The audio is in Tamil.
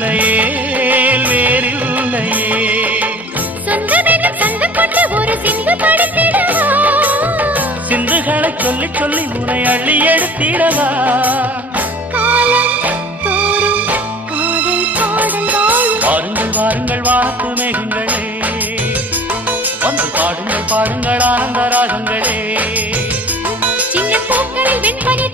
இல்லையே வேறில்லையே. சொந்தமெனும் சந்து கொண்டு ஒரு சிந்து படுத்திடவா, சிந்துகளை சொல்லி சொல்லி உனை அள்ளி எடுத்திடவா. காலம் தோறும் காதல் பாடல் வாழும். வாருங்கள் வாருங்கள் வானத்து மேகங்களே, வந்து பாடுங்கள் பாடுங்கள் ஆனந்த ராகங்களே. சின்ன பூக்களில் வெண்பனி